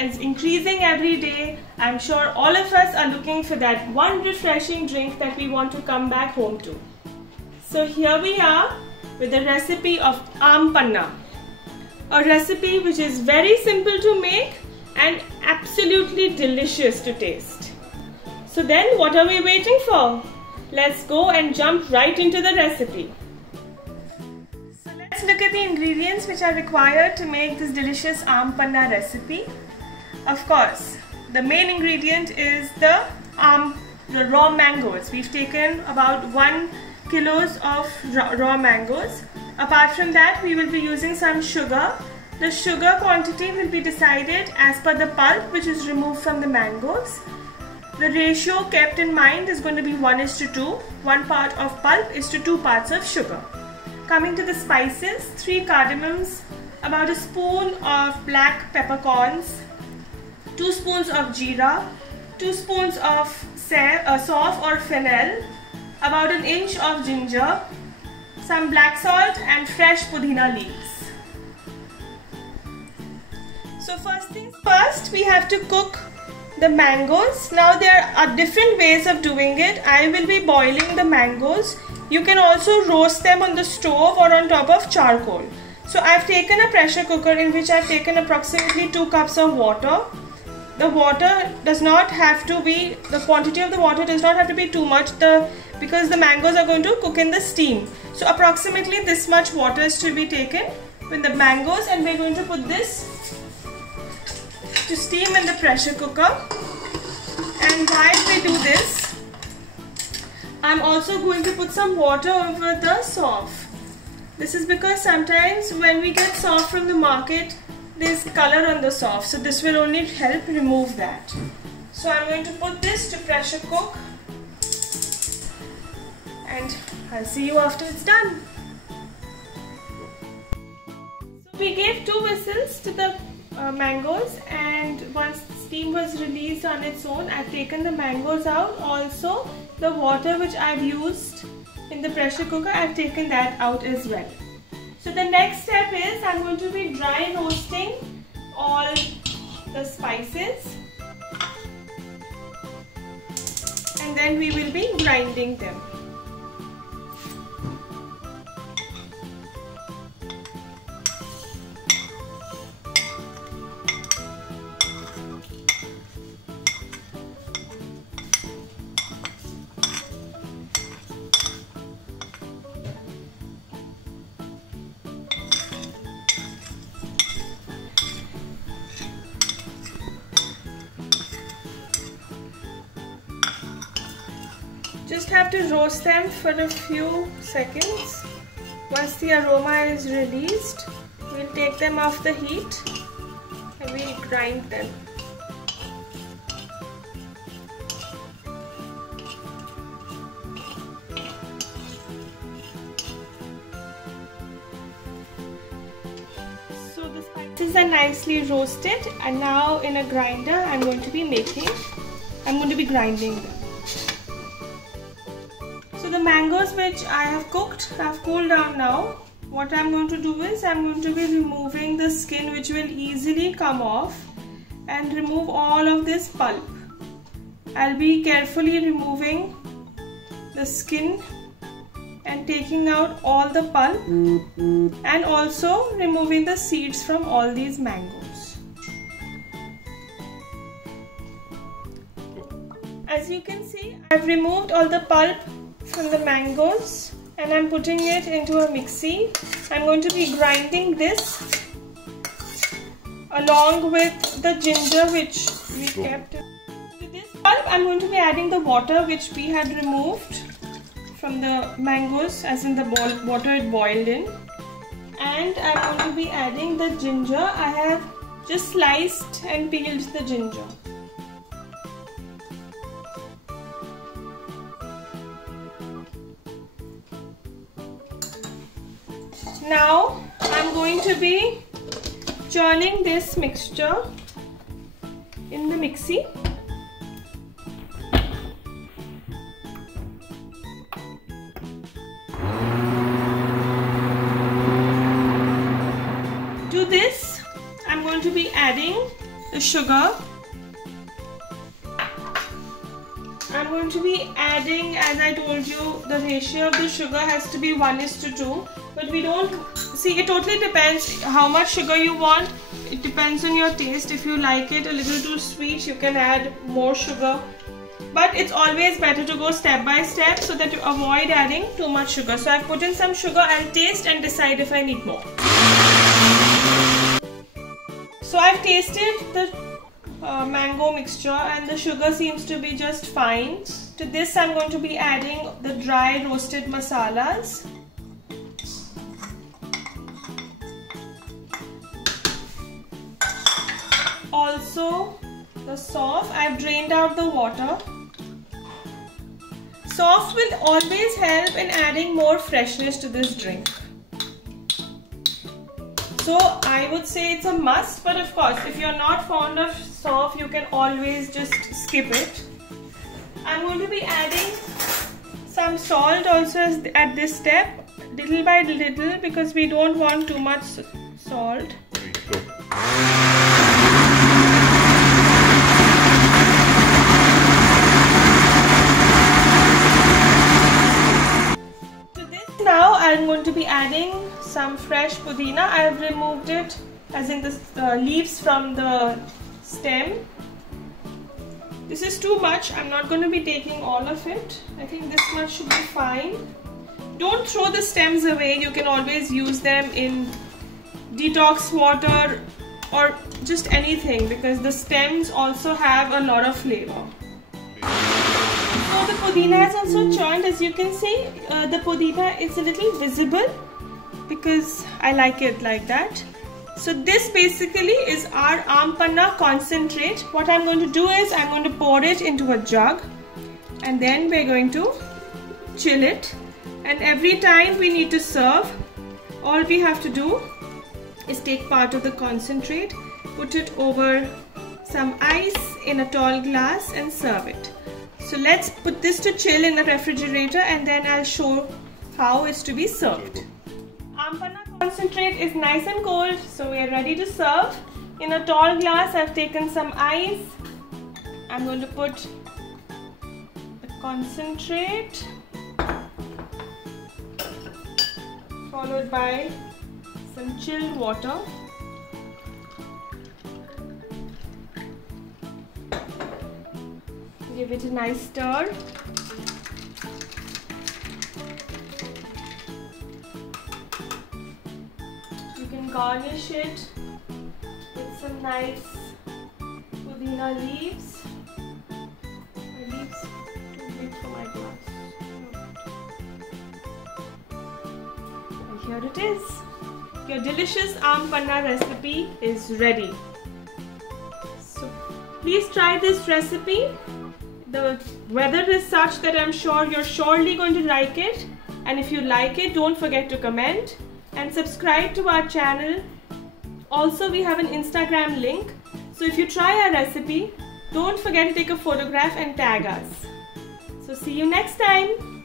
is increasing every day. I'm sure all of us are looking for that one refreshing drink that we want to come back home to. So here we are with the recipe of Aam Panna. A recipe which is very simple to make and absolutely delicious to taste. So then what are we waiting for? Let's go and jump right into the recipe. So let's look at the ingredients which are required to make this delicious Aam Panna recipe. Of course, the main ingredient is the raw mangoes. We've taken about 1 kilo of raw mangoes. Apart from that, we will be using some sugar. The sugar quantity will be decided as per the pulp which is removed from the mangoes. The ratio kept in mind is going to be 1:2. 1 part of pulp is to 2 parts of sugar. Coming to the spices, 3 cardamoms, about a spoon of black peppercorns, 2 spoons of jeera, 2 spoons of sauf or fennel, about an inch of ginger, some black salt and fresh pudina leaves. So first things first, we have to cook the mangoes. Now there are different ways of doing it. I will be boiling the mangoes. You can also roast them on the stove or on top of charcoal. So I've taken a pressure cooker in which I've taken approximately 2 cups of water. The water does not have to be, the quantity of the water does not have to be too much because the mangoes are going to cook in the steam. So approximately this much water is to be taken with the mangoes, and we're going to put this to steam in the pressure cooker. And while we do this, I'm also going to put some water over the sauf. This is because sometimes when we get sauf from the market, there's color on the sauf, so this will only help remove that. So I'm going to put this to pressure cook, and I'll see you after it's done. So we gave 2 whistles to the mangoes, and once steam was released on its own, I've taken the mangoes out. Also the water which I've used in the pressure cooker, I've taken that out as well. So the next step is I'm going to be dry roasting all the spices, and then we will be grinding them. Just have to roast them for a few seconds. Once the aroma is released, we'll take them off the heat and we'll grind them. So the spices are nicely roasted, and now in a grinder I'm going to be grinding them. So the mangoes which I have cooked have cooled down now. What I'm going to do is I'm going to be removing the skin, which will easily come off, and remove all of this pulp. I'll be carefully removing the skin and taking out all the pulp, and also removing the seeds from all these mangoes. As you can see, I've removed all the pulp from the mangoes, and I'm putting it into a mixie. I'm going to be grinding this along with the ginger which we kept. To this pulp, I'm going to be adding the water which we had removed from the mangoes, as in the water it boiled in, and I'm going to be adding the ginger. I have just sliced and peeled the ginger. Now I'm going to be churning this mixture in the mixie. To this I'm going to be adding the sugar. I'm going to be adding, as I told you, the ratio of the sugar has to be 1:2. But we don't see, it totally depends how much sugar you want. It depends on your taste. If you like it a little too sweet, you can add more sugar. But it's always better to go step by step so that you avoid adding too much sugar. So I've put in some sugar. I'll taste and decide if I need more. So I've tasted the mango mixture and the sugar seems to be just fine. To this I'm going to be adding the dry roasted masalas. Also the soft. I've drained out the water. Soft will always help in adding more freshness to this drink. So I would say it's a must, but of course if you're not fond of soft, you can always just skip it. I'm going to be adding some salt also at this step, little by little, because we don't want too much salt. To this now I'm going to be adding some fresh pudina. I have removed it, as in the leaves from the stem. This is too much. I'm not going to be taking all of it. I think this much should be fine. Don't throw the stems away. You can always use them in detox water or just anything, because the stems also have a lot of flavor. So the pudina is also churned. As you can see, the pudina is a little visible because I like it like that. So this basically is our Aam Panna concentrate. What I'm going to do is I'm going to pour it into a jug and then we're going to chill it. And every time we need to serve, all we have to do is take part of the concentrate, put it over some ice in a tall glass and serve it. So let's put this to chill in the refrigerator and then I'll show how it's to be served. Aam Panna concentrate is nice and cold, so we are ready to serve. In a tall glass, I've taken some ice. I'm going to put the concentrate, followed by some chilled water. Give it a nice stir. Garnish it with some nice pudina leaves. My leaves too big for my glass. And here it is. Your delicious Aam Panna recipe is ready. So please try this recipe. The weather is such that I'm sure you're surely going to like it. And if you like it, don't forget to comment and subscribe to our channel. Also, we have an Instagram link. So if you try our recipe, don't forget to take a photograph and tag us. So see you next time.